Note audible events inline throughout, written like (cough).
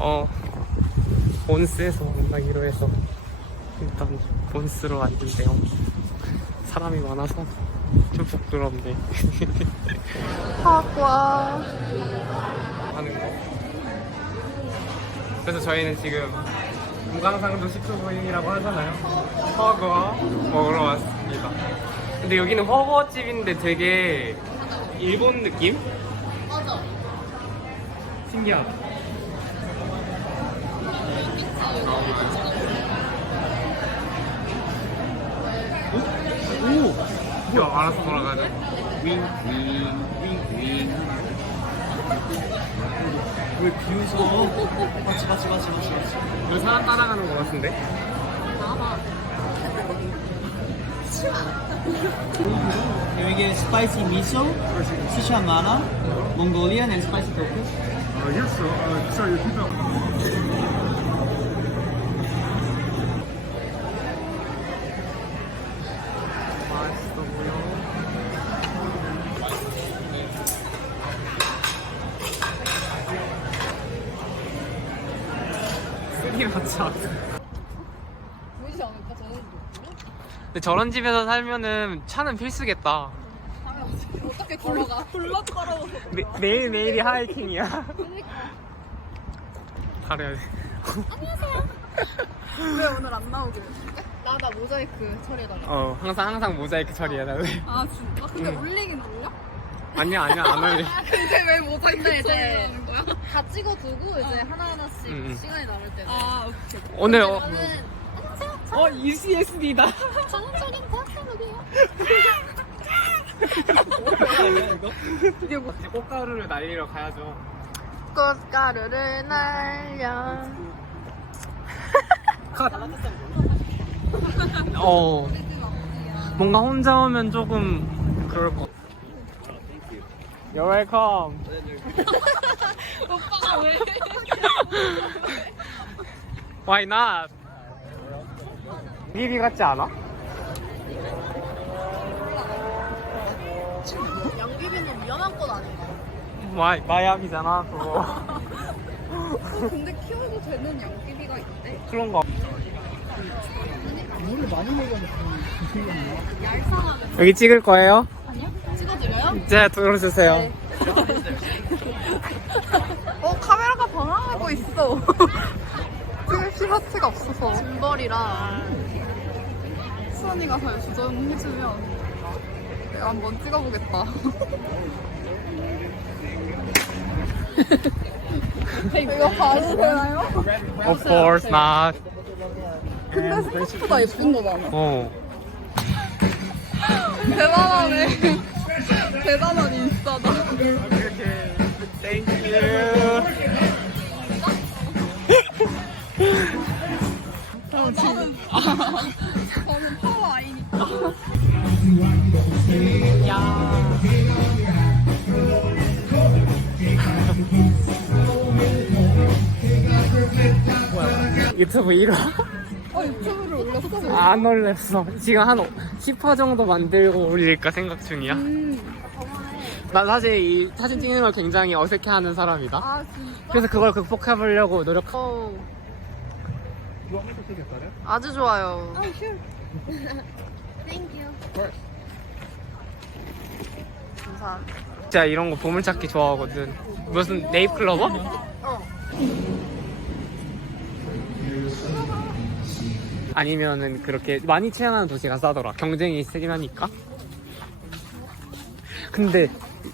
어 본스에서 만나기로 해서 일단 본스로 왔는데요. 사람이 많아서 좀 부끄럽네. (laughs) 학과. 하는 거. 그래서 저희는 지금 무강상도 식초부인이라고 하잖아요. 허거 먹으러 왔습니다. 근데 여기는 허거집인데 되게 일본 느낌? 맞아. 신기하다 오! 야 알아서 돌아가죠 왜 비웃어? 같이 같이 같이 같이. 왜 사람 따라가는 거 같은데? 여기 스파이시 미소, 시샤 마라, 몽골리안 and spicy tofu. Uh, yes, sir. Uh, sorry, repeat that. 맛있어 보여 스리라차 보이지 않을까? 저는 근데 저런 집에서 살면은 차는 필수겠다 어떻게 걸어가? (laughs) 불러 걸어서. 매, 매일 매일이 하이킹이야 가려야 돼 (laughs) 왜 오늘 안 나오게 됐을까? 나나 모자이크 처리해달라. 어, 항상 항상 모자이크 처리해야 돼아 진짜? 근데 응. 올리긴 올려? 아니야 아니야 안 올려 (laughs) 근데 왜 모자이크 처리하는 거야? 다 찍어두고 이제 하나하나씩 응, 응. 시간이 남을 때는. 아 오케이. 오늘 어, 저는 어 UCSD다. 전형적인 대학생이에요. (laughs) 이게 뭐 꽃가루를 날리러 가야죠. 꽃가루를 날려. 어. 뭔가 혼자 오면 조금 그럴 것 같아 You're welcome 오빠가 왜 Why not? 비비 같지 않아? 양귀비는 위험한 건 아닌가? 마이, 마약이잖아 그거 근데 키워도 되는 양귀비가 있대 그런 거 물을 많이 먹으면 얄쌍하게 여기 찍을 거예요? 찍어드려요? 네 들어주세요. 네. (laughs) 어 카메라가 방황하고 있어. (laughs) 트래시 하트가 없어서. 짐벌이라. 수원이가 잘 조정해주면 내가 한번 찍어보겠다. (laughs) 이거 봐도 되나요? Of course not. 근데 생각보다 예쁜 거잖아. 어. 대단하네 대단한 인싸다. 저는 파워 아이니까 유튜브 1화? 어 유튜브를 올렸어 안 올렸어. 지금 한 10화 정도 만들고 올릴까 생각 중이야 음. 나 사실 이 사진 찍는 걸 굉장히 어색해하는 사람이다 아 진짜? 그래서 그걸 극복해보려고 노력 어. 아주 좋아요. 아, sure. (laughs) Thank you. 감사합니다. 진짜 이런 거 보물찾기 좋아하거든 무슨 네잎클로버? 어. 아니면은 그렇게 많이 취향하는 도시가 싸더라. 경쟁이 세긴 하니까. 근데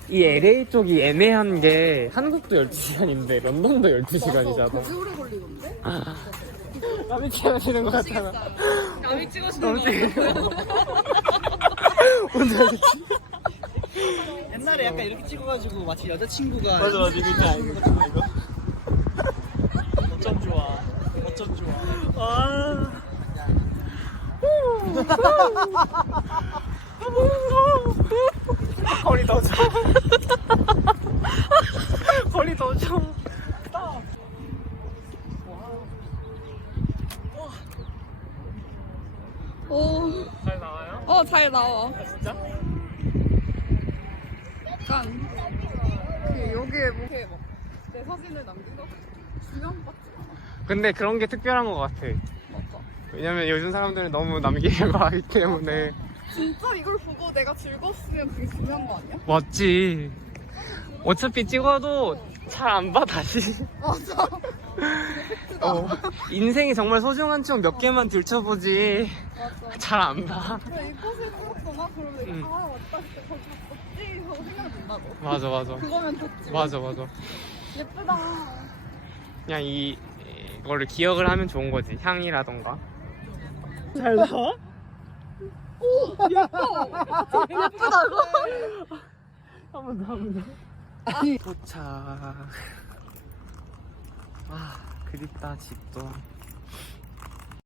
이 LA 쪽이 애매한 게 한국도 12시간인데 런던도 12시간이잖아. 되게 오래 걸리던데? 남이 찍어주는 것 같잖아. 남이 찍어주는 거 찍어 혼자 옛날에 약간 이렇게 찍어가지고 마치 여자친구가 맞아, 맞아, 이거. 이거 어쩜 좋아 어쩜 좋아 아. 거리 더 줘. 거리 더 줘. 오, 잘 나와요? 어, 잘 나와. 아, 진짜? 약간, 그, 여기에 뭐, 이렇게 막, 내 사진을 남긴 거? 중요한 것 같지 않아? 근데 그런 게 특별한 것 같아. 왜냐면 요즘 사람들은 너무 남기려고 하기 때문에. 진짜 이걸 보고 내가 즐거웠으면 그게 중요한 거 아니야? 맞지. 어차피 찍어도 잘 안 봐, 다시. 맞아. 어. 인생이 정말 소중한 추억 몇 개만 들춰보지. 맞아. 잘 안 봐. 그래, 이 꽃을 찍었구나. 그러면 응. 아, 맞다. 그때 거기 갔었지. 하고 생각난다고. 맞아, 맞아. 그거면 좋지. 맞아, 맞아. 예쁘다. 그냥 이, 이거를 기억을 하면 좋은 거지. 향이라던가. 잘 나와? 예쁘다고? 한번 더, 한번 더. 도착. 아, 그립다, 집도.